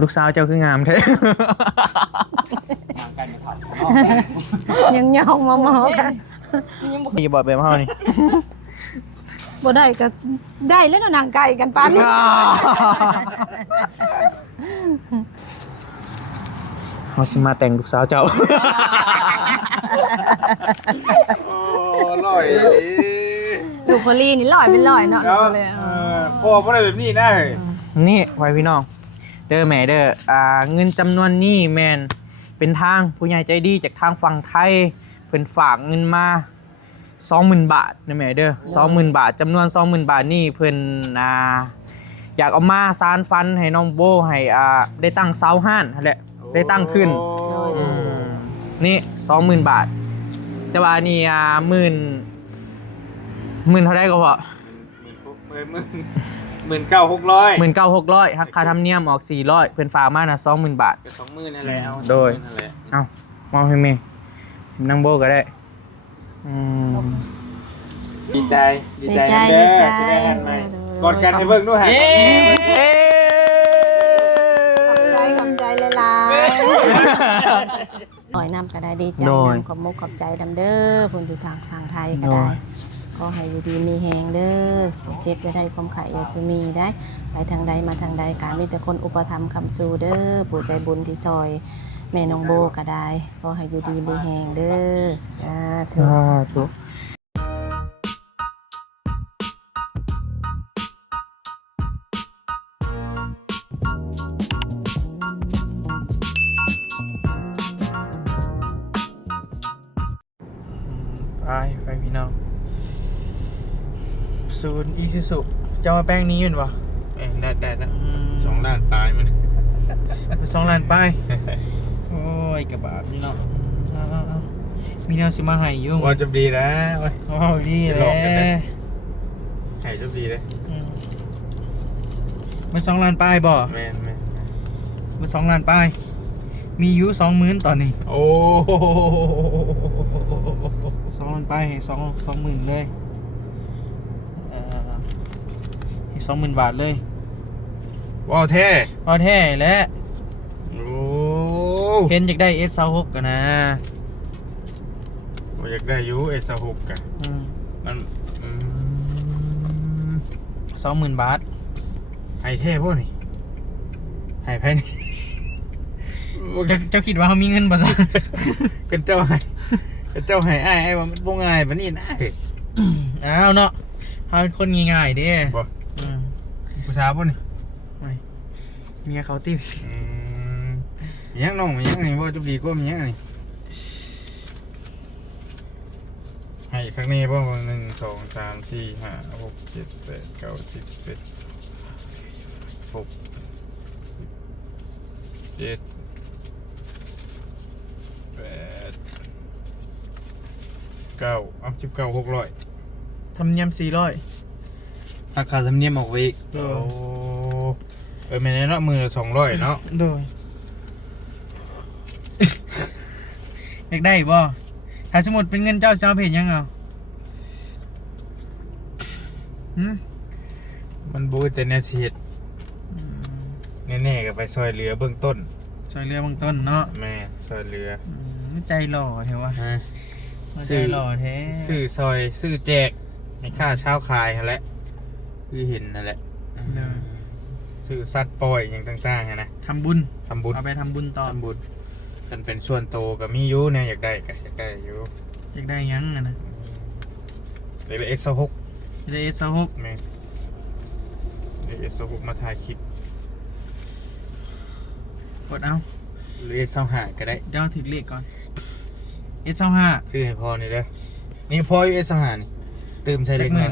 ลูกสาวเจ้าคืองามแท้ ยังยองมาหมอกัน นี่บ่แบบเฮานี่ บ่ได้ก็ได้แล้วเนาะนางไก่กันปานนี้ เฮาสิมาแต่งลูกสาวเจ้า โอ้ลอย ดูพอลีนี่ลอยเป็นลอยเนาะ แล้ว เลย พ่อบ่ได้แบบนี้นะเฮ้ย นี่ไว้พี่น้องเด้อแม่เด้อเงินจำนวนนี้แม่นเป็นทางผู้ใหญ่ใจดีจากทางฝั่งไทยเพิ่นฝากเงินมา 20,000 บาทนะแม่เด้อ 20,000 บาทจำนวน 20,000 บาทนี่เพิ่นอยากเอามาสานฟันให้น้องโบให้ได้ตั้งเสาห้านนั่นแหละได้ตั้งขึ้นนี่ 20,000 บาท แต่ว่านี่หมื่นเท่าไดก็พอ 19,600 19,600หักค่าธรรมเนียมออก400เพิ่นฝากมานะ 20,000 บาท ก็20,000นั่นแหละเอา โดย นั่นแหละ เอ้ามาให้แม่นั่งโบก็ได้ดีใจ ดีใจ เด้ ดี อ ใจ จะได้หันใหม่กอดกันให้เบิ่งด้วยฮะ ขอบใจหลายๆหน่อยนำก็ได้ดีใจนำขอบมุกขอบใจดำเด้อพุ่นอยู่ทางไทยก็ได้ขอให้อยู่ดีมีแหงเด้อเจ็บจะได้ความไข่ยาสุมีได้ไปทางใดมาทางใดการมีแต่คนอุปถัมภ์คำสู่เด้อปู่ใจบุญที่ซอยแม่น้องโบก็ได้ขอให้อยู่ดีมีแหงเด้อสาธุ ถูกไปพี่น้องศูนย์อีซูซุจะมาแป้งนี้อยู่ปะ ได้นะ2ด้านตายมัน 2 ล้านไปโอ้ยกระบาดพี่น้องเอามีแนวสิมาให้อยู่ ว่าจะดีนะเว้ย อ๋อดีเลย หลอกกันนะ ให้จะดีเลย มัน2 ล้านป้ายบ่ แม่น มัน2 ล้านป้ายมีอยู่20,000ตอนนี้ โอ้ 2 ล้านป้ายให้20,000เลยให้20,000 บาทเลย ว้าวแท้ เอาแท้และ โอ้ เห็นอยากได้ S26 กันนะ อยากได้ยูS6กันมัน20,000 บาท ให้เท่พวกนี่ให้ไพ่นี่ เจ้าคิดว่าเขามีเงินป่ะซะ กันเจ้าให้ไอ้ว่ามันบ่ง่ายปานนี้นะ อ้าวเนาะเขาเป็นคนง่ายๆเด้ บ่ผู้สาวพวกนี่ ไม่เมียเขาติว มีหยังน้องมีหยังนี่บ่จะดีกว่ามีหยังนี่ให้ครั้งนี้บ่1 2 3 4 5 6 7 8 9 10 11 6 7 8 9เอา19,600 ทำเนียม400 ราคาธรรมเนียมออกไปอีก โอ้ ไม่แน่เนาะมือละ200เนาะ โดย อยากได้บ่ถ้าสมมติเป็นเงินเจ้าจะเอาเพจยังเอาหืม มันบูแต่แนวสิเฮ็ดแน่ๆก็ไปซอยเหลือเบื้องต้น ช่วยเรือเบางต้นเนาะ แม่ซอยเหลือ ใจหล่อเห็นวะ ฮะ ใจหล่อแท้ ซื้อซอยซื้อแจกในค่าเช้าขายนั่นแหละคือเห็นนั่นแหละซื้อสัตว์ปล่อยอย่างต่างๆนะ ทำบุญ ทำบุญ เอาไปทำบุญต่อ ทำบุญกันเป็นส่วนโตก็มีอยู่เนี่ยอยากได้ก็อยากได้อยู่ อยากได้หยังอะนะ เลยS6 อยากได้ S26 แม่เลยS6มาถ่ายคลิป กดเอา หรือS25ก็ได้ เดี๋ยวถึงเลขก่อน S25 ซื้อให้พ่อนี่เด้อนี่พ่ออยู่S25นี่ตื่มใส่เล็กน้อย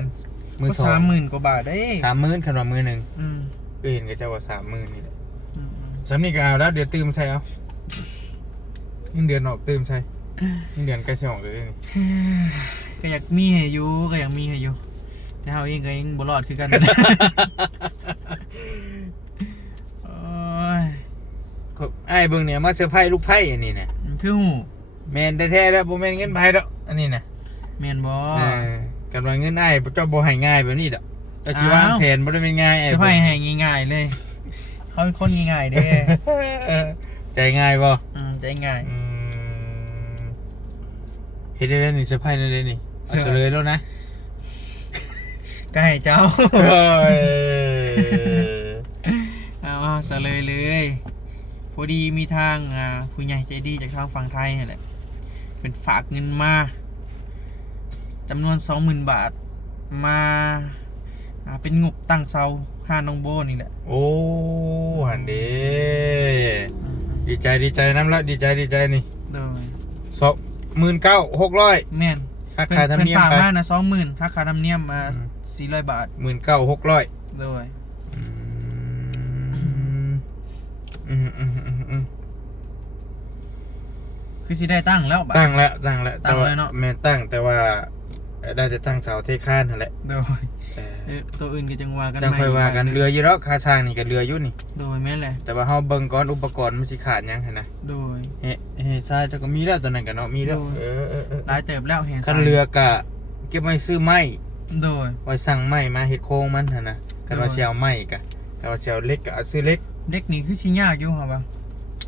มือ ก็ สอง 30,000 กว่าบาทได้ 30,000คันว่ามือหนึ่ง อืม ก็เห็นก็จะว่า30,000นี่แหละ อืม สำนี่ก็เอาแล้วเดี๋ยวตื่มใส่เอาเงินเดือนออกตื่มใส่เงินเดือนใกล้สิออกเลยนี่ ก็อยากมีให้อยู่ก็อยากมีให้อยู่แต่เฮาเองก็ยังบ่รอดคือกัน โอ้ย ไอ้เบิ่งเนี่ยมาเซอร์ไพรส์ลูกไพ่อันนี้เนี่ย มันคือหู แมนแท้ๆแล้วบ่แม่นเงินไพ่แล้วอันนี้นะ แม่นบ่ กันว่าเงินไอ้เจ้าบ่ให้ง่ายแบบนี้ดอกแต่สิวาง อ้าว แผนบ่ได้เป็นง่ายไอ้ สะพายให้ง่ายๆเลย เขาเป็นคนง่ายๆเด้ ใจง่ายบ่ ใจง่าย เฮ็ดได้นี่เซอร์ไพรส์ได้นี่เอาเฉลยแล้วนะ ก็ให้เจ้า เฮ้ย เอาซะเลยพอดีมีทางผู้ใหญ่ใจดีจากทางฝั่งไทยนี่แหละเป็นฝากเงินมาจำนวน 20,000 บาทมาเป็นงบตั้งเสาห้าน้องโบนี่แหละ โอ้หันเด้ดีใจน้ำละดีใจนี่ โดย 29,600 แม่น ค่าค่าธรรมเนียม ฝาก ไป มานะ 20,000ค่าธรรมเนียม400 บาท 19,600 โดย คือสิได้ตั้งแล้วบาท ตั้งแล้ว ตั้ง แต่ว่า เลยเนาะ แม่ตั้งแต่ว่าได้จะตั้งเสาเทคานนั่นแหละ โดยตัวอื่นก็จังว่ากัน จังค่อยว่ากันเรืออยู่แล้วค่าช่างนี่ก็เรืออยู่นี่ โดยแม่นแหละ แต่ว่าเฮาเบิ่งก่อนอุปกรณ์มันสิขาดหยังหั่นนะ โดย เฮ้ทรายเจ้าก็มีแล้วตอนนั้นก็เนาะมีแล้ว โดย เออ หลายเติบแล้วแฮง คันเรือกะเก็บไว้ซื้อไม้ โดย ไว้สั่งไม้มาเฮ็ดโครงมันหั่นนะคันว่าสิเอาไม้กะคันว่าสิเอาเหล็กก็เอาซื้อเหล็ก เด็กนี่คือสิยากอยู่เหรอบ่า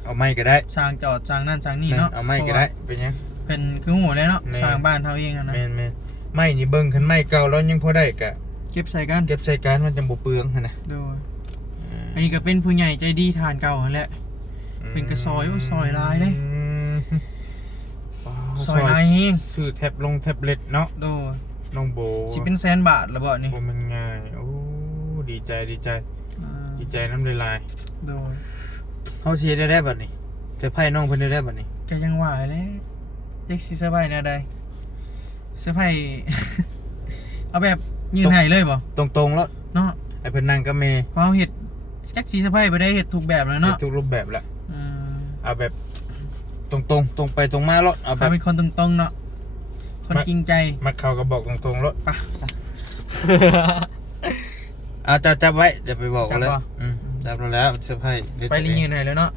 เอาไม้ก็ได้ สร้างจอดสร้างนั่นสร้างนี่เนาะ เอาไม้ก็ได้เป็นหยัง เป็นคือหัวเลยเนาะ แม่น สร้างบ้านเฮาเองอะนะ แม่นไม้นี่เบิ่งคันไม้เก่าแล้วยังพอได้กะ เก็บใส่กัน เก็บใส่กันมันจะบ่เปลืองหั่นนะ โดยอันนี้ก็เป็นผู้ใหญ่ใจดีทานเก่านั่นแหละ เป็นกระซอยซอยลายเด้ ซอยลายเฮง ซื้อแท็บเล็ตเนาะ โดย น้องโบ สิเป็นแสนบาทแล้วบ่นี่ บ่มันง่ายโอ้ดีใจ อ่า ดีใจน้ำลาย โดย เฮาสิเฮ็ดได้บัดนี้จะไพ่น้องเพิ่นได้บัดนี้ ก็ยังว่าแหล้วเจ๊กสิเซอร์ไพรส์แนวใดเซอร์ไพรส์ เอาแบบยืนให้เลยบ่ ตรงๆแล้ว เนาะ ไอ้เพิ่นนั่งกับแม่ เพราะเฮ็ดแจ็คสิเซอร์ไพรส์บ่ได้เฮ็ดทุกแบบแล้ว เฮ็ด เนาะ ทุกรูปแบบแล้ว อืม เอาแบบตรงไปตรงมาแล้วเอาแบ ถ้า บ เป็นคนตรงๆเนาะคนจริงใจ มักเข้าก็บอกตรงๆแล้ว ปะซะ เอาจับไว้จะไปบอก จับ แล้ว บ่ จับแล้วเซอร์ไพรส์ ไปรียืนให้แล้วเนาะ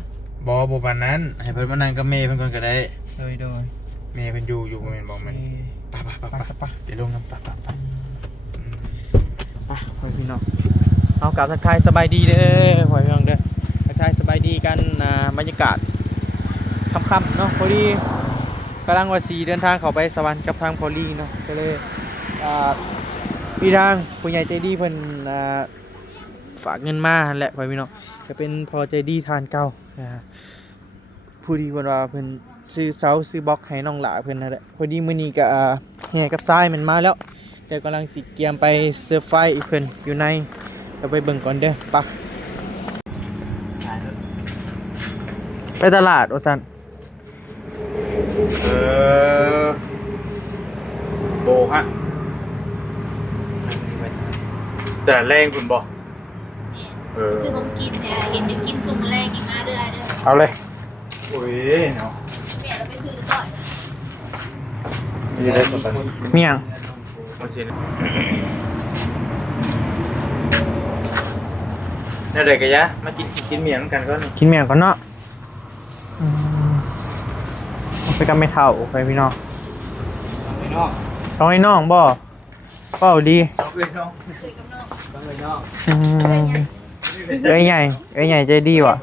บ่ปานนั้นให้เพิ่นมานั่งกับแม่เพิ่นก่อนก็ได้ โดย แม่เพิ่นอยู่แม่นบ่แม่นไป ไปสปะ เดี๋ยวลงน้ำไป ไปพี่น้องเอากลับทักทายสบายดีเด้อพ่อพี่น้องเด้อทักทายสบายดีกันบรรยากาศค่ำๆเนาะพอดีกำลังว่าสีเดินทางเข้าไปสวรรค์กับทางพอลี่เนาะก็เลยพี่ทางผู้ใหญ่ใจดีเพิ่นฝากเงินมาหั่นแหละพ่อพี่น้องก็เป็นพอใจดีทานเก่าผู้ดีเพิ่นว่าเพิ่นซื้อเสาซื้อบล็อกให้น้องหลาเพิ่นนั่นแหละพอดีมื้อนี้ก็แห่กับทรายมันมาแล้วเดี๋ยวกำลังสิเกียมไปเซอร์ไฟอีกเพิ่นอยู่ในก็ไปเบิ่งก่อนเด้อปะไปตลาดโอซัน โบฮะแต่แรงคุณบอก ซื้อของกินเนี่ยเห็นจะกินซุปแรกกินมาเรื่อยเด้อ เอาเลยโอ้ยเนาะ แม่เราไปซื้อก่อน มีอะไรต่อไป มีหยัง โอเคเนี่ยเด็กกันยะมากินเมียงกันก็ กินเมียงก่อนเนาะไปกันไม่เท่าไปพี่น้อง ไม่นอก ต้องให้น้องบ่เป้าดี เอาเลยน้อง คุยกับน้อง ต้องเลยนอก เอ้ยใหญ่ใจดีว่ะ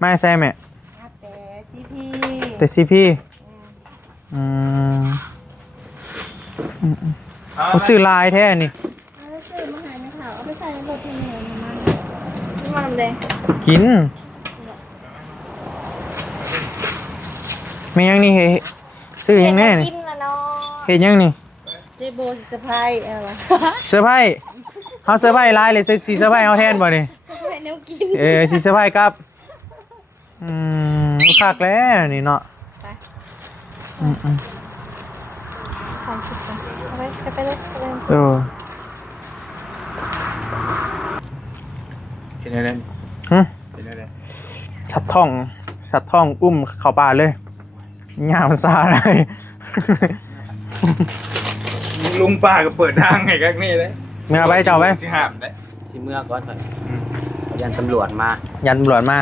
ไม่ใช่แม่ แต่ซีพี แต่ซีพี่ผมซื้อลายแท้นี่ เอาไปซื้อมาหาในข่าวเอาไปใส่ในรถที่เหนื่อยมาที่มาลำแดง กินมียังนี่ซื้อยังแน่นี่ กินละเนาะ เฮ็ดยังนี่ เจโบสิสะพายเอาวะ เซอร์ไพรส์เฮาเซอร์ไพรส์ลายเลยสีเซอร์ไพรส์เฮาแทนบ่นี่ สะพายแนวกิน สีเซอร์ไพรส์ครับคักแล้วนี่เนาะ 30เอาไปเลย เออ เห็นอะไร หึ เห็นอะไร สัตว์ท่องอุ้มเข้าป่าเลยหญ้ามันซาได้ ลุงป้าก็เปิดทางไงกักนี่เลย เมื่อไปเจ้าไป สิห้ามได้ สิเมื่อก่อนเถอะยันตำรวจมา ยันตำรวจมา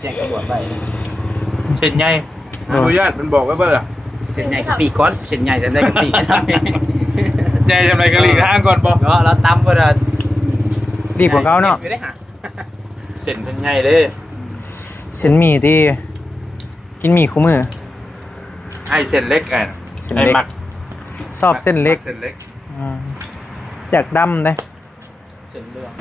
แจ้งตำรวจไป เช่นไงอนุญาตมันบอกไว้เปล่า เส้นใหญ่กับปีกก่อนเส้นใหญ่จะได้กับปีก ใหญ่ทำไรกะหรี่ทางก่อนบอก เนาะเราตำก็จะ ดีกว่าเขาเนาะ อยู่ได้หะ เส้นเป็นไงเด้ เส้นหมี่ที่กินหมี่คู่มือ ไอ้เส้นเล็กอ่ะ เส้นเล็ก ไอ้มัก ชอบเส้นเล็ก เส้นเล็ก อืมอยากดำเลย เส้นเรื่อง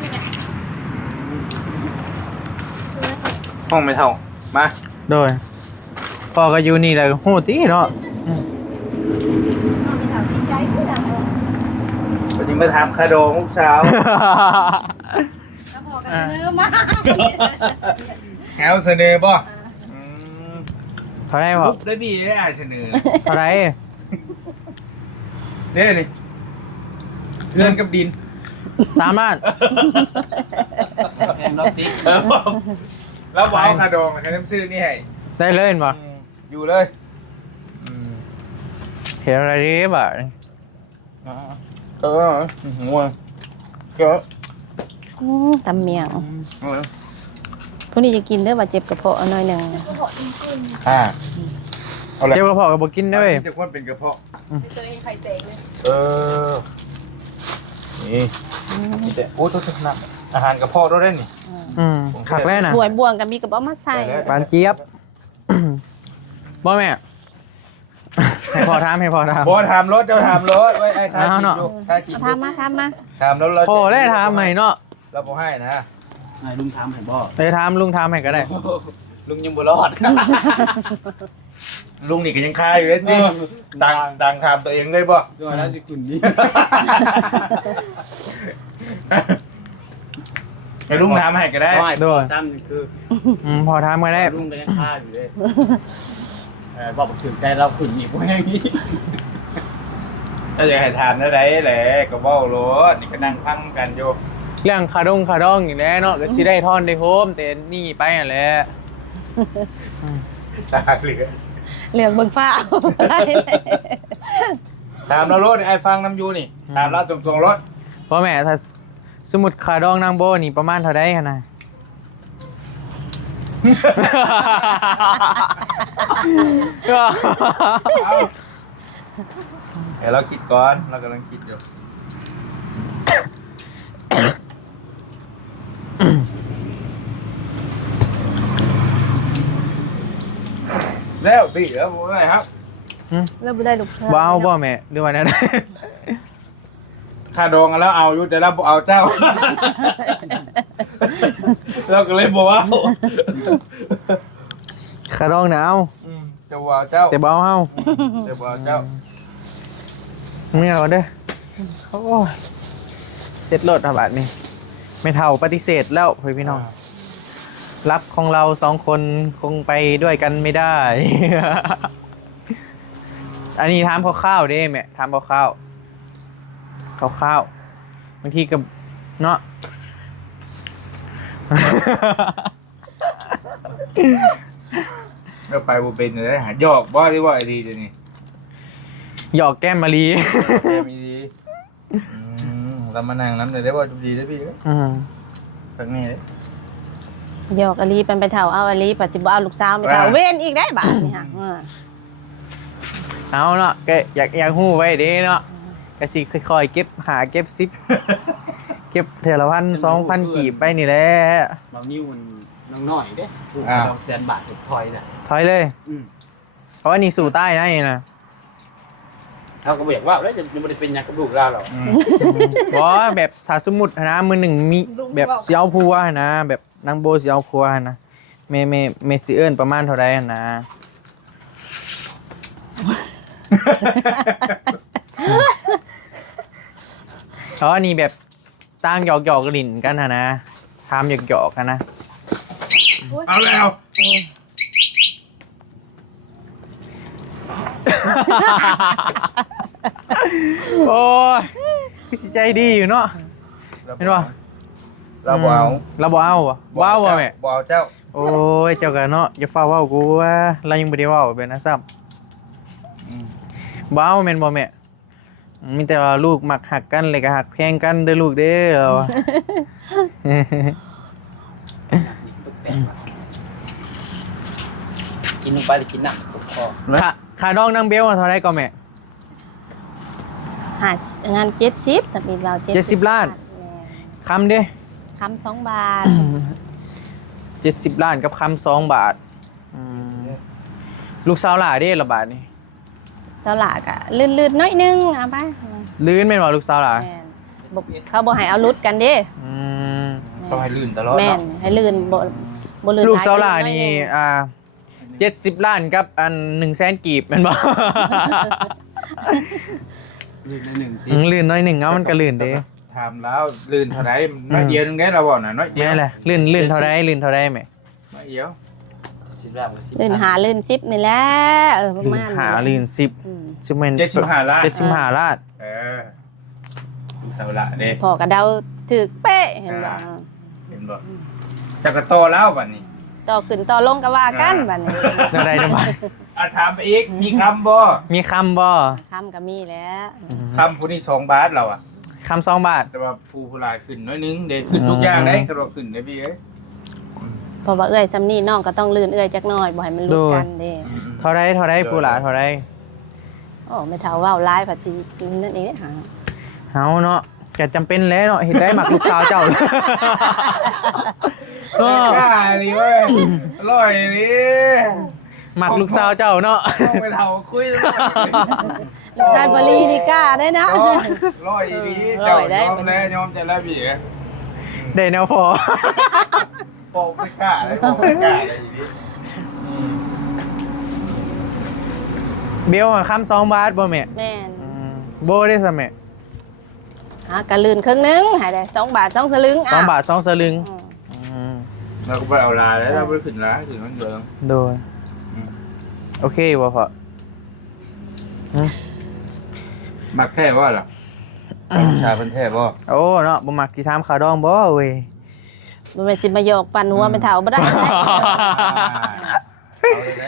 ห้องไม่เท่ามา โดยพอก็อยู่นี่แหละโหตีเนาะอืม วันนี้มาทำคาโดมุกเช้า แล้วพอกันเนื้อมาก แฮวเสนอป่ะ เท่าไรบอ มุกได้ดีได้เสนอ เท่าไร เด้นี่เพื่อนกับดิน 3 ล้าน แฮมล็อกติ๊ก แล้วว้าวคาโดมันแค่น้ำชื่อนี่ให้ ได้เลยเห็นบ่ อยู่เลยอืม เห็นอะไรดีบ่ หัวเยอะ ตำเมียงพวกนี้จะกินเด้อว่าเจ็บกระเพาะเอาหน่อยหนึง เอาละ เจ้ากระเพาะก็บ่กินได้เว้ย จะควรเป็นกระเพาะ ตัวเองไข่เตะเลย นี่นี่แต่โอ้ตัวหนักอาหารกระเพาะด้วยนี่ ขักแรกน่ะ ถ้วยบ่วงก็มีกระเป๋ามาใส่ ปานเจี๊ยบ บ่แม่ ให้พอถามให้พอถาม บอถามรถเจ้าถามรถไว้ไอ้ค่า เอา กิน เนาะ อยู่ค่ากิน เอาทำมา ถามรถเรา พอได้ถามให้เนาะ เราบ่ให้นะ นายลุงถามให้บ่ ไปถามลุงถามให้ก็ได้ ลุงยังบ่รอด ลุงนี่ก็ยังคาอยู่เลยนี่ต่างถามตัวเองเลยบ่ ตัวนั้นจะคุณนี่ ไอ้ลุงถามให้ก็ได้ โดนซ้ำคือ พอถามก็ได้ ลุงก็ยังฆ่าอยู่เลยบอกถึงใจเราขุนหยิบไว้อย่างนี้ ถ้าอยากให้ถามได้ไรแหละก็เว้ารถนี่ก็นั่งพังกันอยู่ เรื่องคาดองอย่างนี้เนาะก็สิได้ทอนได้โฮมแต่นี่ไปอ่ะแหละ ตาเหลือ เหลืองเบิ่งฟ้าเอาไป ถามเรารถไอ้ฟังน้ำยูนี่ถามเราตรงๆรถ พ่อแม่ถ้าสมุดคาดองนางโบนี่ประมาณเท่าไดหั่นน่ะ เดี๋ยวเราคิดก่อนเรากำลังคิดอยู่ แล้วพี่แล้วว่าไงครับ แล้วบ่ได้ลูก ว้าวบ่แม่หรือว่าแนวใด ค่าดองกันแล้วเอาอยู่แต่เราบ่เอาเจ้า เราก็เลยบอกว่า คาดองน่ะเอา จะบ่เอาเจ้า แต่บ่เอาเฮา จะบ่เอาเจ้า ไม่เอาเด้อโอ้ยเสร็จรถบาดนี้ไม่เท่าปฏิเสธแล้วเฮ้ยพี่น้องรับของเรา2 คนคงไปด้วยกันไม่ได้ อันนี้ถามคร่าวๆเด้แม่ถามคร่าวๆบางทีกับเนาะ เราไปบ่เป็นเลยหาหยอกบ่ได้ว่าไอ้ดีเดี๋ยวนี้ หยอกแก้มมารี แค่มีดีเรามานั่งน้ำเลยได้บ่จุบดีได้พี่ แบบนี้เลย หยอกอลีเป็นไปเท่าเอาอลีปัจจุบันเอาลูกสาวไปเท่าเว้นอีกได้บาดนี่ฮะ เอาเนาะก็อยากหู้ไว้เด้เนาะก็สิค่อยๆเก็บหาเก็บซิป เก็บเทละ1,000-2,000กีบไปนี่แหละ บางนิ้วมันน้องหน่อยเด้เรา100,000 บาทจะถอยน่ะ ถอยเลยเพราะว่านี่สู่ใต้นะนี่นะ เขาก็บอกว่าแล้วจะไม่ได้เป็นอย่างกับลูกเราหรอก บอกว่าแบบถ้าสมมุตินะมือหนึ่งมีแบบเสียวพัวนะแบบนางโบเสียวพัวนะเมสิเอิญประมาณเท่าไรนะ เพราะว่านี่แบบตั้งหยอกกลิ่นกันนะทำหยอกกันนะ เอาแล้ว โอ้ยพี่สิใจดีอยู่เนาะเห็นป่ะ เราบ่เอา เราบ่เอาวะว้าวะแม่ บ่เอาเจ้า โอ้ยเจ้ากันเนาะอย่าฟ้าว้าวกูว่าเรายังไม่ได้ว้าวเป็นนะซ้ำว้าวแม่นบ่แม่มีแต่ว่าลูกมักหักกันเลยก็หักแพงกันเด้อลูกเด้อเรา กินลงไปหรือกินน้ำตกคอ ขาดองนางเบลเท่าไรก็แม่ หางาน70แต่มีเรา70 70 ล้าน คำเด้ คำ2 บาท 70 ล้านกับคำ2 บาทลูกสาวหล่าเด้ละบาทนี่ สลากอะลื่นๆน้อยนึงเอาไป ลื่นแม่นบ่ลูกสาวหล่า แม่นบ่เขาบ่ให้เอารุดกันเด้ อืม ต้องให้ลื่นตลอด แม่น เนาะ ให้ลื่นบ่ลื่น ลูกสาวหล่า อย นี่ ง 70 ล้านกับอัน100,000 กีบแม่นบ่ ลื่นในหนึ่งที ลื่นน้อยหนึ่งเอามันก็ลื่นเด้ ถามแล้วลื่นเท่าไหร่น้อยเดียวนึงได้เราบอกน่ะน้อยเดียว แม่แหละลื่นเท่าใดลื่นเท่าใดแม่ น้อยเดียว 10 ล้านกับ10 ลื่นหาลื่น10นี่แหละประ ลื่น มาณ หาลื่น อืม 10แม่น 75 ล้าน 75 ล้าน เออเท่าละเด้ พอก็เดาถูกเป๊ะเห็นบ่ เห็นบ่จักรโตแล้วบัดนี้ ต่อขึ้นต่อลงก็ว่ากันบัดนี้ เท่าใดเด้อบ่ ถามไปอีกมีคำบ่ มีคำบ่ คำก็มีแล้ว คำผู้นี้2 บาทเราอะ คำ2 บาท แต่ว่าผู้ลายขึ้นน้อยนึงเด้ขึ้นทุกอย่างได้กระโดดขึ้นได้พี่เอ้ย เพราะว่าเอื้อยซ้ำนี่น้องก็ต้องลื่นเอื้อยจักหน่อยบ่ให้มันลุกกันเด้ เท่าใดผู้หลาเท่าใด โอ้ไม่เท่าเว้าหลายผัดสินั่นเองหา เฮาเนาะจะจำเป็นแล้วเนาะเห็นได้หมักลูกสาวเจ้า ก็ กล้าดิเว้ยอร่อยดิ หมักลูกสาวเจ้าเนาะ ต้องไปเท่าคุยแล้ว ลูกชายบรีนี่กล้าได้นะ อร่อยดิเจ้ายอมแล้วยอมใจแล้วพี่เอ้ย ได้แนวพอ โปกไม่กล้าเลยโปกไม่กล้าเลยดิ เบลอะคำ2 บาทบ่แม่ แม่น โบได้ซะแม่ หากะลื่นครึ่งนึงให้ได้2 บาท 2 สลึง 2 บาท 2 สลึง เราก็ไปเอาลาแล้วเราไปขึ้นร้านถึงมันเยอะ โดยโอเคบ่พอ มักแท้ว่าหรอชาเป็นแท้บ่ โอ้เนาะบ่มักสิถามข่าวดองบ่เว้ย บ่แม่นสิมาโยกปั่นหัวไม่เท่าบ่ได้ เอาเลยได้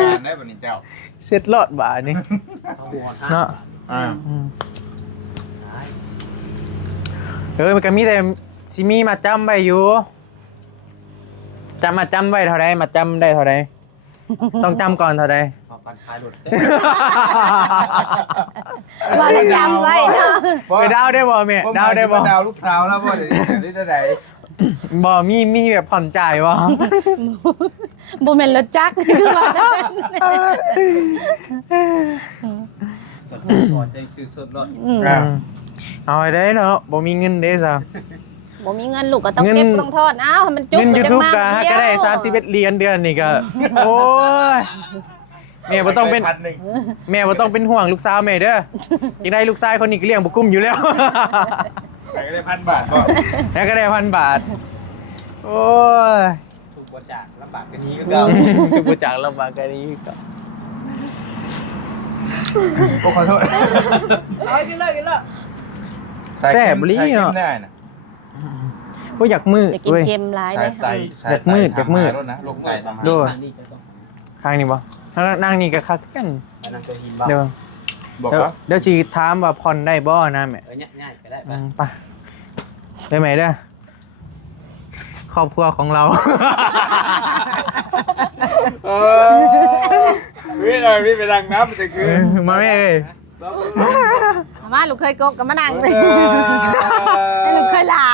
การได้บัดนี้เจ้า เสร็จรอดบาทนี่เนาะ มันก็มีแต่สิมีมาจำไว้อยู่มาจำไว้เท่าไรมาจำได้เท่าไรต้องจำก่อนเท่าไร พอกันขายรถ ว่าได้จำไว้เนาะ ไปดาวได้บ่แม่ดาวได้บ่ ดาวลูกสาวแล้วบ่เดี๋ยวนี้จะไหน บ่มีแบบผ่อนจ่ายบ่ บ่แม่นรถจักรคือว่า จดก่อนจะซื้อสดรถ เอาไว้ได้เนาะบ่มีเงินเด้ซะ บ่มีเงินลูกก็ต้องเก็บต้องทอดเอ้าให้มันจุก เงิน มันจัง YouTube มา ก็ได้31เหรียญเดือนนี่ก็โอ้ยแม่บ่ต้องเป็นแม่บ่ต้องเป็นห่วงลูกสาวแม่เด้อจังได้ลูกชายคนนี้ก็เลี้ยงบ่กุ้มอยู่แล้ว ใครก็ได้1,000 บาทบ่ แล้วก็ได้1,000 บาท โอ้ย ถูกบริจาคลำบากกันนี้ก็เก่า คือผู้จักลำบากกันนี้ก็ ขอโทษ แซ่บลีเนาะ ได้นะ ก็อยากมืด จะกิน เว้ย เค็มหลาย สา เด้ ยไต อยากมืดอยากมืด รถนะลงไตตามมา โดย ทางนี้จะต้อง ทางนี้บ่นั่งนี่ก็คักกัน ไปนั่งตัวหินบ้าง เดี๋ยว บอก เดี๋ยว ว่า เดี๋ยวสิถามว่าผ่อนได้บ่นะแม่ ง่ายก็ได้ ไปได้ไหมเด้อครอบครัวของเรา วิ่งเลยวิ่งไปดังน้ำแต่คือ มาแม่เอ้ย เอามาลูกเคยกกก็มานั่งสิให้ลูกเคยหลา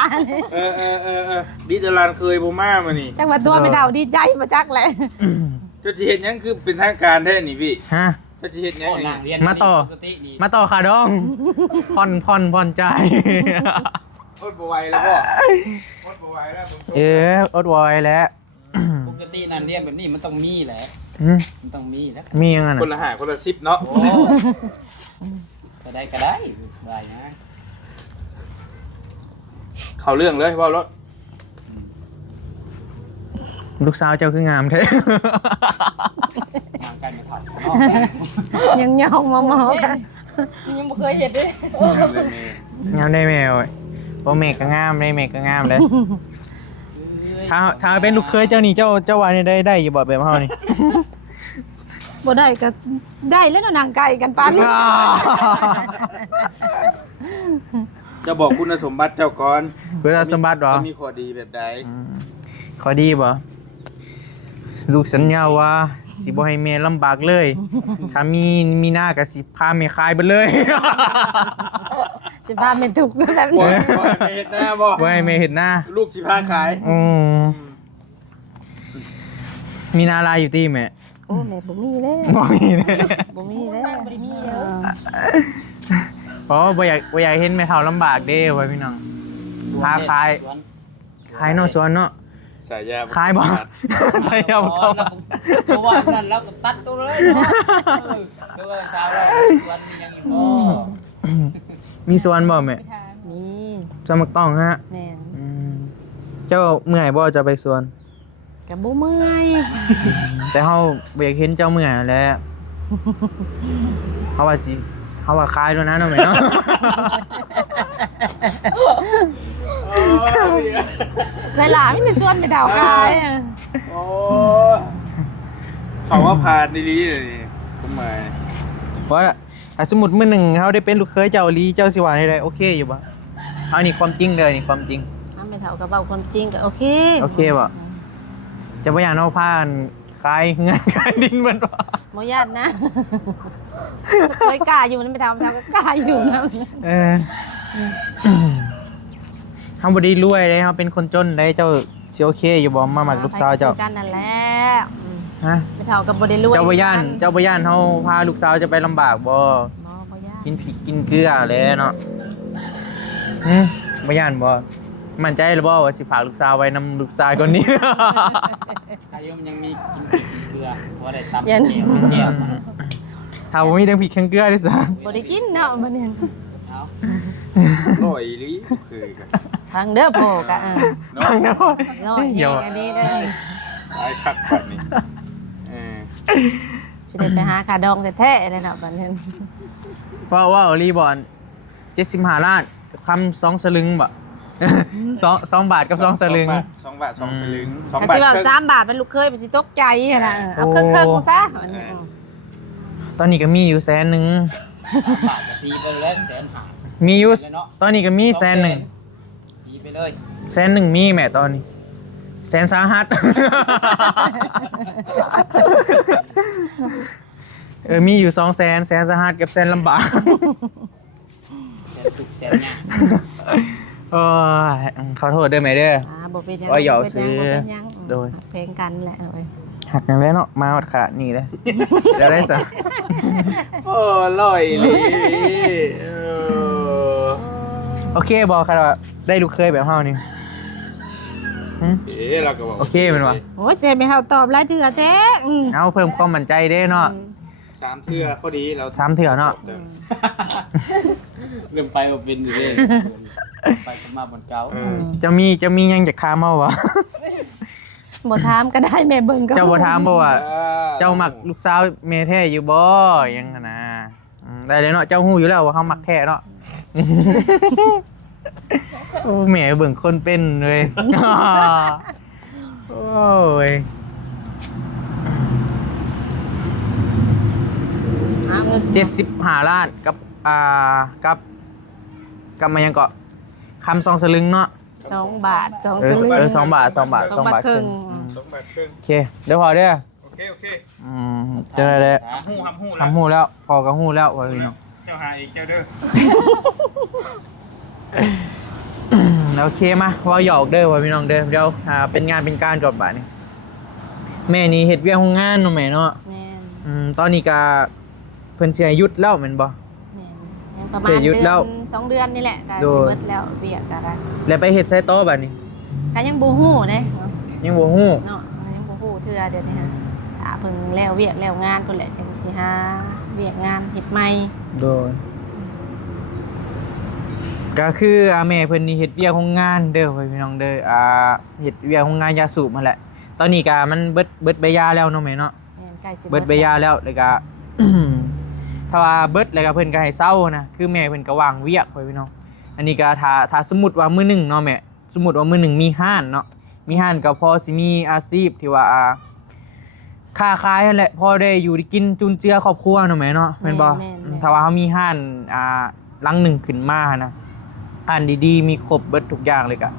ดิจารานเคยบ่มามานี่ จังว่าตัวไม่เท่าดีใจมาจักแหละ เจ้าจีเห็นยังคือเป็นทางการแท้นี่พี่ ฮะ เจ้าจีเห็นยังนี่ มาต่อขาดองผ่อนใจ โคตรบ่ไหวแล้วพ่อโคตรบ่ไหวแล้วผม อดไว้แล้ว ปกตินั่นเรียนแบบนี้มันต้องมีแหละมันต้องมีแล้ว มียังไง คนละหาคนละ10เนาะ โอ้ก็ได้ได้นะ เข้าเรื่องเลยว่ารถ ลูกสาวเจ้าคืองามแท้ ทางการมาถ่าย ยังยองมาหมอกัน ยังบ่เคยเห็นเลย งามได้แมวบ่เมกก็งามได้เมกก็งามเลยถ้าเป็นลูกเคยเจ้านี่เจ้าว่านี่ได้อยู่บ่แบบเฮานี่ บ่ได้ก็ได้แล้วเนาะนางไก่กันปานนี้ จะบอกคุณสมบัติเจ้าก่อน คุณสมบัติเหรอ มีข้อดีแบบใด ขอดีบ่ลูกสัญญาว่าสิบ่ให้แม่ลำบากเลย ถ้ามีหน้าก็สิพาแม่ขายไปเลย สิพาแม่ทุกข์แบบ บ่ นี้ ให้เฮ็ดหน้าบ่ บ่ให้แม่เห็นหน้า ลูกสิพาขาย อืม มีนาลายอยู่ตีแม่ โอ้แม่บ่มีแล้ว บ่มีเลย บ่มีแล้ว บ่ได้มีเด้อ เพราะว่าบ่อยากเห็นแม่เฒ่าลำบากเด้ไว้พี่น้องพาขายนอกสวนเนาะ สายยา ขายบ่ใช่เอาบ่ เพราะว่านั่นเราก็ตัดตัวเลยเนาะเพราะว่าเช้าเราวันยังอยู่ มีสวนบ่แม่ มี จะมักต้องฮะ แม่น อืมเจ้าเมื่อยบ่จะไปสวน ก็บ่เมื่อย แต่เฮาบ่อยากเห็นเจ้าเมื่อยแหล้วเฮาว่าขายแล้วนะเนาะแม่เนาะ หลายๆมีแต่ส่วนไปดาวขายอะ โอ้เขาว่าพาดีๆเลยผมหมาย เพราะถ้าสมมุติมื้อหนึงเฮาได้เป็นลูกเคยเจ้าลีเจ้าสิว่าได้โอเคอยู่บ่เอานี่ความจริงเด้อนี่ความจริง ถ้าไม่เท่ากับเว้าความจริงก็โอเค โอเคบ่จะบ่อยากเนาะพาขายเงินขายดินเบิดบ่ บ่ญาตินะเคยกล้าอยู่นั่นไม่เท่าก็กล้าอยู่นะ เออเฮาบ่ได้รวยเด้เฮาเป็นคนจนได้เจ้าสิโอเคอยู่บ่มามักลูกสาวเจ้า ไปกันนั่นแหละ ฮะ ไม่เท่ากับบ่ได้รวย เจ้าบ่ย่านเฮาพาลูกสาวจะไปลำบากบ่ บ่ย่าน กินพริกกินเกลือแหล้เนาะบ่ย่านบ่มั่นใจหรือบ่ว่าสิฝากลูกสาวไว้นำลูกชายคนนี้ อายุมันยังมีกินเกลือเพราะได้ตำเจียวเจียว ถ้าบ่มีทั้งพริกทั้งเกลือด้วยซ้ บ่ได้กินเนาะบัดนี้ เอา ร่อยลีเคยกัน ทางเด้อพ่อก็ ำฟังเด้อ น้อยแฮงอันนี้เด้อ หลายคักแบบนี้เออ สิได้ไปหาขาดองแท้ๆเลยเนาะบัดนี้ ว่ารีบอน75ล้านกับคำ2สลึงบ่ 2บาทกับ2สลึง 2 บาท 2 สลึง ก็ 2 บาท สิว่า ครึ่ง 3 บาทเป็นลูกเคยเป็นสิตกใจอะนะเอาครึ่งๆซะอันนี้ ตอนนี้ก็มีอยู่100,000 บาทกะตีไปเลย150,000 มีอยู่ตอนนี้ก็มี100,000 ตีไปเลย 100,000มีแม่ตอนนี้แสนสาหัส มีอยู่200,000แสนสาหัสกับแสนลำบาก แสนทุกแสนยาก โอ้ยขอโทษด้วยไหมเด้อ บ่เป็นหยัง ว่าหยอกซื้อ บ่เป็นหยัง โดย เพลงกันแหละเอ้ย หักกันแล้วเนาะมาวัดขนาดนี้เลย เดี๋ยวได้สัก โอ้ร่อยลีเออ โอเคบอกค่ะว่าได้ลูกเคยแบบเฮานี่หึ เราก็บอก โอเคเป็นวะ โอ้ยเสียไม่เท่าตอบหลายเถื่อแท้อืม เอาเพิ่มความมั่นใจเด้เนาะ 3 เทื่อพอดีเรา 3 เถื่อเนาะ เริ่มไปบ่เป็นอยู่เลยไปก็มาบนเก่า จะมียังจากคามเฮาวะ บ่ถามก็ได้แม่เบิ่งก็ เจ้าบ่ถามบ่ว่าเจ้ามักลูกสาวเมแท้อยู่บ่ยังหั้นนะได้เลยเนาะเจ้าฮู้อยู่แล้วว่าเฮามักแท้เนาะ โอ้แหม่เบิ่งคนเป็นเลย โอ้ย เอาเงิน 75ล้านกับกับมายังเกาะคำ2สลึงเนาะ 2 บาท2 เอ สลึง อ2 บาท 2 บาท 2 บาท ครึ่ ครึ่ ง ง 2 บาทครึ่ง โอเคเดี๋ยวพอเด้อ โอเค อืมเจอแล้ว หู้ ทำหูแล้ว พอกับหูแล้วว่าพี่น้อง เจ้าหาอีกเจ้าเด้อ โอเคมาว่าหยอกเด้อว่าพี่น้องเด้อเดี๋ยวเป็นงานเป็นการจบบ่านี่แม่นี่เฮ็ดเวียกโรงงานเนาะแม่เนาะ แม่น ตอนนี้ก็เพิ่นสิให้หยุดแล้วแม่นบ่ แม่นยังประมาณ เสียยุทธแล้ว 2 เดือนนี่แหละก็ โด สิ ย เบิดแล้วเวียกก็ได้ แล้วไปเฮ็ดไสต่อบัดนี้ ก็ยังบ่ฮู้เด้ ยังบ่ฮู้ เนาะยังบ่ฮู้เทื่อเดี๋ยวนี้ฮะถ้าเพิ่งแล้วเวียกแล้วงานเพิ่นแหละจังสิหาเวียกงานเฮ็ดใหม่ โดยก็คือแม่เพิ่นนี่เฮ็ดเวียกโรงงานเด้อพี่น้องเด้อเฮ็ดเวียกโรงงานยาสูบมาแหละตอนนี้ก็มันเบิดใบยาแล้วเนาะแม่เนาะ แม่นใกล้สิ เบิดใบยาแล้วแล้วก็ ถ้าว่าเบิดแล้วก็เพิ่นก็ให้เซานะคือแม่เพิ่นก็วางเวียกไว้พี่น้องอันนี้ก็ถ้าสมมุติว่ามื้อหนึงเนาะแม่สมมุติว่ามื้อหนึงมีห้านเนาะมีห้านก็พอสิมีอาชีพที่ว่าค้าขายนั่นแหละพอได้อยู่ได้กินจุนเจือครอบครัวเนาะแม่เนาะแม่นบ่ถ้าว่าเฮามีห้านหลังหนึงขึ้นมานะห้านดีๆมีครบเบิดทุกอย่างเลยก็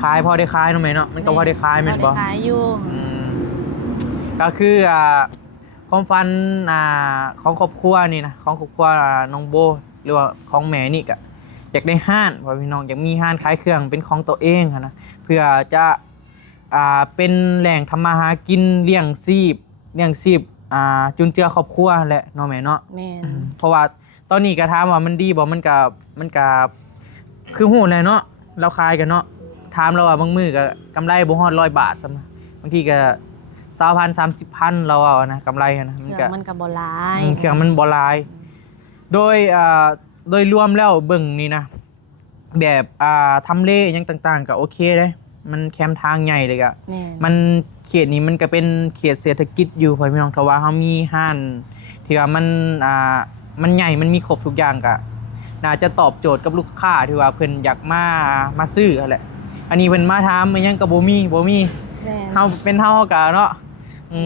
ขายพอได้ขายเนาะแม่เนาะมันก็พอได้ขายแม่นบ่ พอได้ขายอยู่ ก็คือความฝันของครอบครัวนี่นะของครอบครัวน้องโบหรือว่าของแม่นี่ก็อยากได้ห้านเพราะพี่น้องอยากมีห้านขายเครื่องเป็นของตัวเองนะเพื่อจะ เป็นแหล่งทำมาหากินเลี้ยงชีพจุนเจือครอบครัวแหละเนาะแม่เนาะ แม่น เพราะว่าตอนนี้ก็ถามว่ามันดีบ่มันก็คือฮู้แหละเนาะเราขายกันเนาะถามเราว่าบางมื้อก็กำไรบ่ฮอด100 บาทซ้ำบางทีก็20,000 30,000เราเอานะกำไรนะ เครื่องมันก็บ่หลาย เครื่องมันบ่หลาย โดยรวมแล้วเบิ่งนี่นะแบบทำเลหยังต่างๆก็โอเคเด้มันแคมทางใหญ่เลยก็ แม่น มันเขตนี้มันก็เป็นเขตเศรษฐกิจอยู่พ่อพี่น้องถ้าว่าเฮามีห้านที่ว่ามันใหญ่มันมีครบทุกอย่างก็น่าจะตอบโจทย์กับลูกค้าที่ว่าเพิ่นอยากมาซื้อนั่นแหละอันนี้เพิ่นมาถามมันยังก็บ่มี แม่น เฮาเป็นเฮาก็เนาะ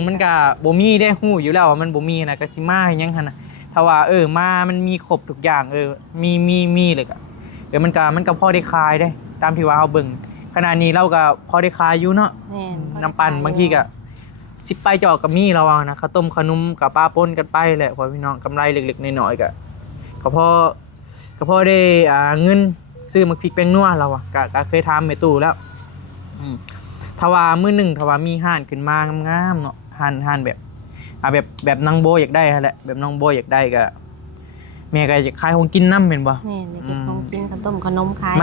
มันก็บ่มีได้ฮู้อยู่แล้วว่ามันบ่มีนะก็สิมาให้หยังหั่นน่ะถ้าว่ามามันมีครบทุกอย่างมีเลยก็มันก็พอได้ขายได้ตามที่ว่าเฮาเบิ่งขณะนี้เราก็พอได้ขายอยู่เนาะ แม่น น้ำปั่นบางทีก็สิบไปจอกกับมีเราเอานะข้าวต้มขนมกับปลาป่นกันไปแหละพอพี่น้องกำไรเล็กๆน้อยๆก็พอได้เงินซื้อมาพริกแป้งนัวเราก็เคยทำในตู้แล้วถ้าว่ามื้อหนึ่งถ้าว่ามีห่านขึ้นมางามๆเนาะห่านแบบนางโบอยากได้แหละแบบนางโบอยากได้ก็แม่ก็อยากขายของกินน้ำเป็นบ่ แม่นอยากกินของกินข้าวต้มขนมขาย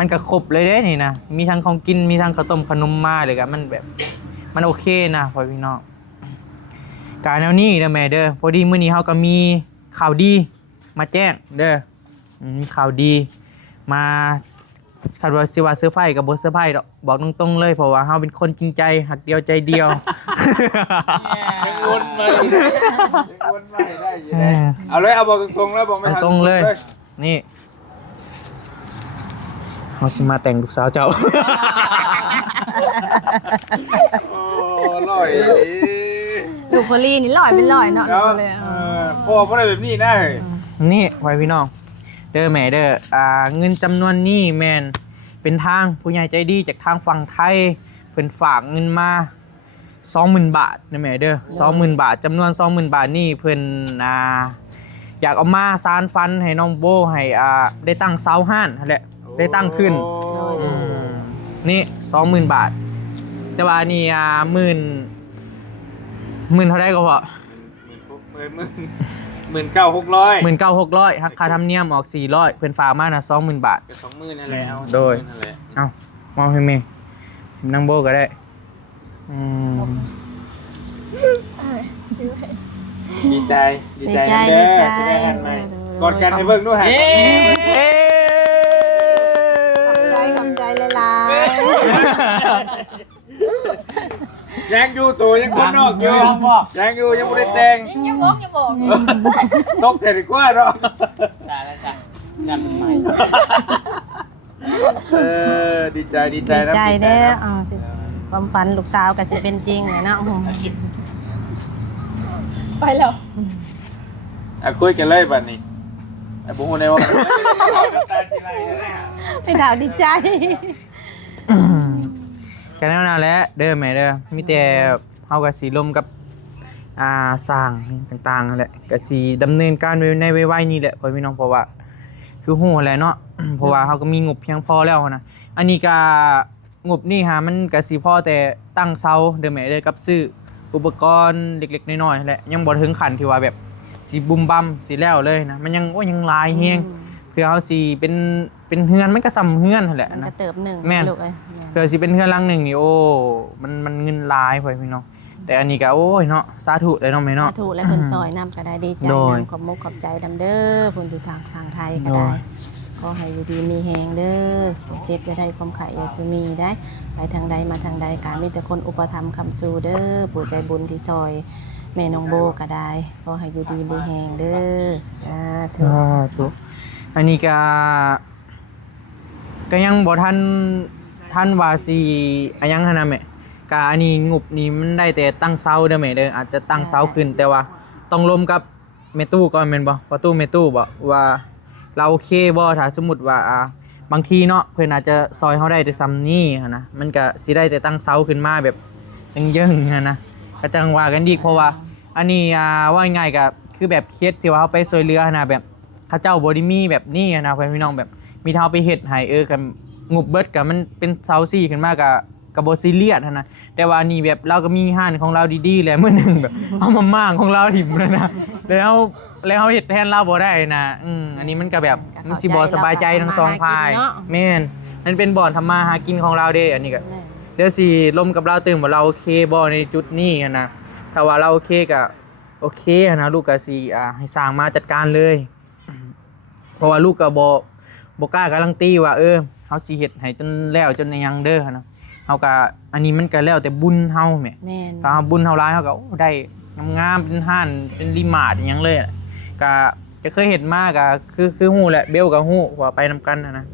มันก็ครบเลยเด้นี่นะมีทั้งของกินมีทั้งข้าวต้มขนมมาเลยก็มันแบบมันโอเคนะพ่อพี่น้องการแนวนี้เด้อแม่เด้อพอดีมื้อนี้เฮาก็มีข่าวดีมาแจ้งเด้อมีข่าวดีมาคาดว่าสิว่าเซอร์ไพรส์ก็บ่เซอร์ไพรส์ดอกบอกตรงๆเลยเพราะว่าเฮาเป็นคนจริงใจหักเดียวใจเดียว ยังวนมาได้อยู่ได้เอาเลยเอาบอกตรงๆแล้วบอกไม่ทัน ตรงๆเลย นี่เฮาสิมาแต่งลูกสาวเจ้า โอ้ร่อย ลูกพลีนี่ลอยเป็นลอยเนาะ เนาะ เลย พ่อบ่ได้แบบนี้นะ นี่ไว้พี่น้องเด้อแม่เด้อเงินจำนวนนี้แม่นเป็นทางผู้ใหญ่ใจดีจากทางฝั่งไทยเพิ่นฝากเงินมา 20,000 บาทนะแม่เด้อ 20,000 บาทจำนวน 20,000 บาทนี่เพิ่นอยากเอามาสานฟันให้น้องโบให้ได้ตั้งเสาห้านนั่นแหละได้ตั้งขึ้นนี่ 20,000 บาทแต่ว่านี่หมื่นเท่าใดก็พอ 19,600 19,600หักค่าธรรมเนียมออก400เพิ่นฝากมาน่ะ 20,000 บาท ก็20,000นั่นแหละเอา โดย นั่นแหละ เอามองให้เมย์นั่งโบก็ได้ดีใจ ดีใจ เด้ ดี อ ใจ สิได้หันใหม่กอดกันให้เบิ่งด้วยฮะ ขอบใจหลาย ยังอยู่ตัวยังคนนอกอยู่ยังอยู่ยังบ่ได้แต่ง อย่าบอก ตกแต่ดีกว่าเนาะ ตายแล้วจ้ะกันใหม่ ดีใจ ๆดีใจเด้อสิความฝันลูกสาวก็สิเป็นจริงเนาะ ไปแล้ว คุยกันเลยบัดนี้บ่ฮู้แน่ว่า พี่ดาวดีใจ กันแล้วนะแหละเด้อแม่เด้อมีแต่เฮาก็สิร่วมกับสร้างต่างๆนั่นแหละก็สิดำเนินการในไวๆนี่แหละพ่อพี่น้องเพราะว่าคือฮู้แหละเนาะ เพราะว่าเฮาก็มีงบเพียงพอแล้วนะอันนี้ก็งบนี่มันก็สิพอแต่ตั้งเสาเด้อแม่เด้อกับซื้ออุปกรณ์เล็กๆน้อยๆแหละยังบ่ถึงขั้นที่ว่าแบบสิบุมบั่มสิแล้วเลยนะมันยังหลายแฮงเพื่อเฮาสิเป็นเฮือนมันก็ซ้ำเฮือนนั่นแหละ มัน นะ ก็เติบหนึ่ง แม่น ลูกเอ้ย เพื่อสิเป็นเฮือนหลังหนึงนี่โอ้มันเงินหลายพ่อพี่น้องแต่อันนี้ก็โอ้ยเนาะสาธุเลยเนาะแม่เนาะ สาธุและเพิ่นซอยนำก็ได้ดีใจ โดย นำขอบมุกขอบใจดำเด้อเพิ่นอยู่ทางไทยก็ได้ โดย ขอให้อยู่ดีมีแฮงเด้อเจ็บจะได้ความไข่ยาสุมีได้ไปทางใดมาทางใดการมีแต่คนอุปถัมภ์คำสู่เด้อปู่ใจบุญที่ซอยแม่น้องโบก็ได้ขอให้อยู่ดีมีแฮงเด้อสาธุ สาธุอันนี้ก็ยังบ่ทันว่าสิอะยังหั่นน่ะแม่ก็อันนี้งบนี่มันได้แต่ตั้งเสาเด้อแม่เด้ออาจจะตั้งเสาขึ้นแต่ว่าต้องรวมกับแม่ตู้ก่อนแม่นบ่ประตูแม่ตู้บ่ว่าเราโอเคบ่ถ้าสมมุติว่าบางทีเนาะเพิ่นอาจจะซอยเฮาได้แต่ซ้ำนี้หั่นนะมันก็สิได้แต่ตั้งเสาขึ้นมาแบบเยิ่งๆหั่นนะก็จังว่ากันอีกเพราะว่าอันนี้ว่าง่ายๆก็คือแบบเคสที่ว่าเฮาไปช่วยเหลือหั่นน่ะแบบเขาเจ้าบ่ได้มีแบบนี้หั่นนะเพื่อนพี่น้องแบบมีเท่าไปเฮ็ดให้กันงบเบิดก็มันเป็นเสาซี่ขึ้นมาก็ ก็บ่ซีเรียสหั้นนะแต่ว่านี่แบบเราก็มีห้านของเราดีๆแหละมื้อหนึงแบบเอามาม่างของเราถิ่มเลยนะแล้วเฮ็ดแทนเราบ่ได้นะอันนี้มันก็แบบมันสิบ่สบายใจทั้งสองฝ่ายแม่นมันเป็นบ่อนทำมาหากินของเราเด้อันนี้ก็เดี๋ยวสิลมกับเราตื่นว่าเราโอเคบ่ในจุดนี้หั้นนะถ้าว่าเราโอเคก็โอเคหั้นนะลูกก็สิให้สร้างมาจัดการเลยเพราะว่าลูกก็บ่กล้าการันตีว่าเฮาสิเฮ็ดให้จนแล้วจนยังเด้อนะเฮาก็อันนี้มันก็แล้วแต่บุญเฮาแหม แม่น ถ้าเฮาบุญเฮาหลายเฮาก็ได้งามๆเป็นห้านเป็นริมาร์ทอิหยังเลยก็จะเคยเห็นมาก็คือฮู้แหละเบลก็ฮู้ว่าไปนำกันนะ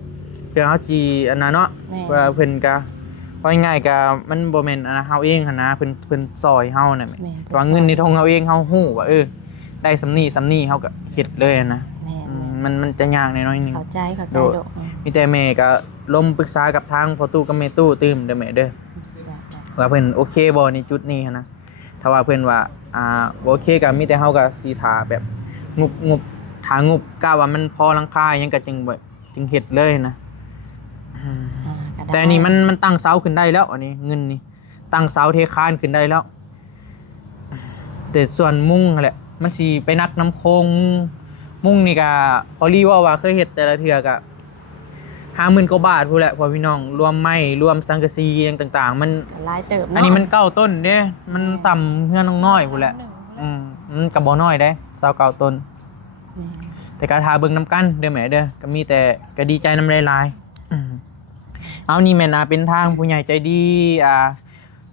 เพื่อเฮาสิอันนั้นเนาะว่าเพิ่นก็ว่าง่ายๆก็มันบ่แม่นอันเฮาเองหั่นนะเพิ่นซอยเฮาน่ะแหมว่าเงินในทงเฮาเองเฮาฮู้ว่าได้สำนี้เฮาก็เฮ็ดเลยนะ มันจะยากหน่อยนึง เข้าใจโดด มีแต่แม่ก็ลมปรึกษากับทางพ่อตู้กับแม่ตู้ตื่มเด้อแม่เด้อว่าเพิ่นโอเคบ่ในจุดนี้นะถ้าว่าเพิ่นว่าบ่โอเคก็มีแต่เฮาก็สิท่าแบบงบท่างบกะว่ามันพอหลังคาหยังก็จึงเฮ็ดเลยนะแต่อันนี้มันตั้งเสาขึ้นได้แล้วอันนี้เงินนี่ตั้งเสาเทคานขึ้นได้แล้วแต่ส่วนมุ้งนั่นแหละมันสิไปนักน้ำโคงมุ้งนี่ก็พอรีว่าเคยเฮ็ดแต่ละเทื่อก็50,000 กว่าบาทพู้นแหละพอพี่น้องรวมไม้รวมสังกะสีต่างๆมัน หลายเติบ อันนี้มัน9ต้นเด้มันซ้ำเฮือนน้อยๆพู้นแหละมันก็บ่น้อยเด้29ต้นแต่ก็ท่าเบิ่งนำกันเด้อแม่เด้อก็มีแต่ก็ดีใจนำหลายๆเอานี่แม่นเป็นทางผู้ใหญ่ใจดี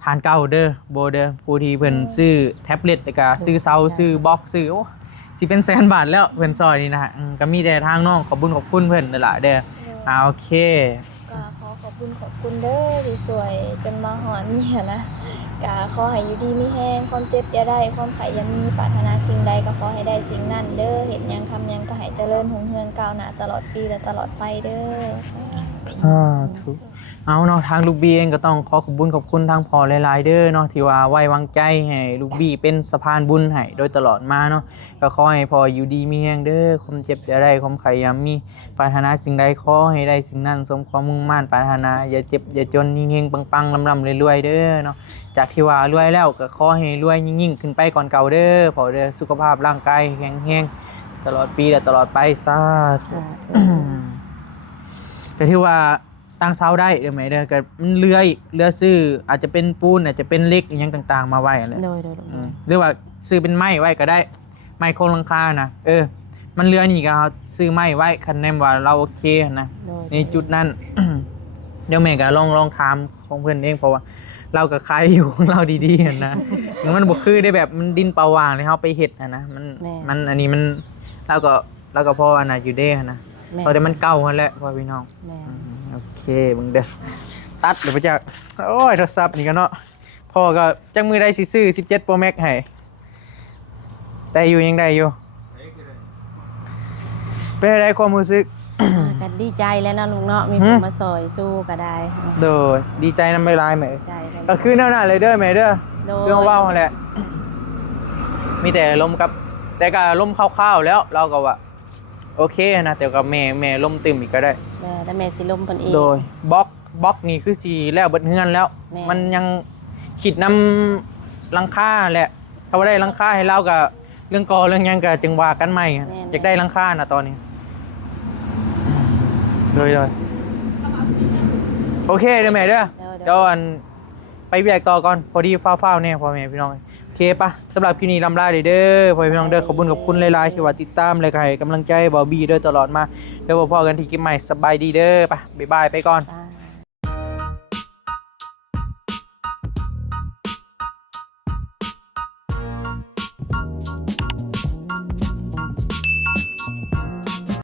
ทานเก่าเด้อโบเด้อผู้ที่เพิ่นซื้อแท็บเล็ตแล้วก็ซื้อเซาซื้อบล็อกซื้อโอ้สิเป็นแสนบาทแล้วเพิ่นซอยนี่นะฮะก็มีแต่ทางน้องขอบคุณเพิ่นนั่นล่ะเด้อโอเค ก็ขอบคุณเด้อที่สวยจนมาหอนเมียนะก็ขอให้อยู่ดีมีแห้งความเจ็บอย่าได้ความไข้อย่ามีปรารถนาสิ่งใดก็ขอให้ได้สิ่งนั้นเด้อเห็นหยังทำหยังก็ให้เจริญรุ่งเรืองก้าวหน้าตลอดปีและตลอดไปเด้อ สาธุเอาเนาะทางลูกบี้เองก็ต้องขอบคุณทางพ่อหลายๆเด้อเนาะที่ว่าไว้วางใจให้ลูกบี้เป็นสะพานบุญให้โดยตลอดมาเนาะก็ขอให้พ่ออยู่ดีมีแรงเด้อความเจ็บอย่าได้ความไข้อย่ามีปรารถนาสิ่งใดขอให้ได้สิ่งนั้นสมความมุ่งมั่นปรารถนาอย่าเจ็บอย่าจนเฮงๆปังๆร่ำๆรวยๆเด้อเนาะจากที่ว่ารวยแล้วก็ขอให้รวยยิ่งๆขึ้นไปก่อนเก่าเด้อพ่อเด้อสุขภาพร่างกายแข็งแรงตลอดปีและตลอดไปสาธุก็ที่ว่าตั้งเสาได้เด้อไหมเด้อก็เรือซื้ออาจจะเป็นปูนอาจจะเป็นเหล็กอหยังต่างๆมาไว้อะไรหรือว่าซื้อเป็นไม้ไว้ก็ได้ไม้โครงหลังคานะมันเรือนี่ก็ซื้อไม้ไว้คันแนมว่าเราโอเคนะในจุดนั้น เดี๋ยวแม่ก็ลองถามของเพื่อนเองเพราะว่าเราก็ขายอยู่ของเราดีๆนะมันบ่คือได้แบบมันดินเปล่าว่างเลยเฮาไปเฮ็ดนะมันอันนี้มันเราก็พออันน่ะอยู่เด้นะเพราะแต่มันเก่าหั่นแหละพ่อพี่น้องโอเคเบิ่งเด้อตัดเดี๋ยวไปจากโอ้ยโทรศัพท์นี่ก็เนาะพ่อก็จังมือได้สิซื้อ17 Pro Max ให้ได้อยู่ยังได้อยู่เป็นได้ความรู้สึก ก็ดีใจแล้วนะลุงเนาะมีคนมาซอยสู้ก็ได้ โดยดีใจนำไม่ลายแม่ ใจ ก็คือแนวหน้าเลยเด้อแม่เด้อเรื่องว่าวนั่นแหละมีแต่ลมกับแต่ก็ลมคร่าวๆแล้วเราก็ว่าโอเคนะแต่กับแม่ลมตึมอีกก็ได้แล้วแม่สิลมเพิ่นเอง โดยบล็อกนี่คือสิแล้วเบิดเฮือนแล้วมันยังคิดนำหลังคาแหละถ้าว่าได้หลังคาให้เราก็เรื่องกอเรื่องหยังก็จึงว่ากันใหม่อยากได้หลังคาน่ะตอนนี้โดยโอเคเด้อแม่เด้อเดี๋ยวไปแยกต่อก่อนพอดีฟ้าวๆเนี่ยพ่อแม่พี่น้องโอเคปะสำหรับคลิปนี้ลำลาเด้อพ่อแม่พี่น้องเด้อขอบคุณหลายๆที่ว่าติดตามและให้กำลังใจบ่าวบี้เด้อตลอดมาเดี๋ยวพบกันที่คลิปใหม่สบายดีเด้อไปบ๊ายบายไปก่อน จ้า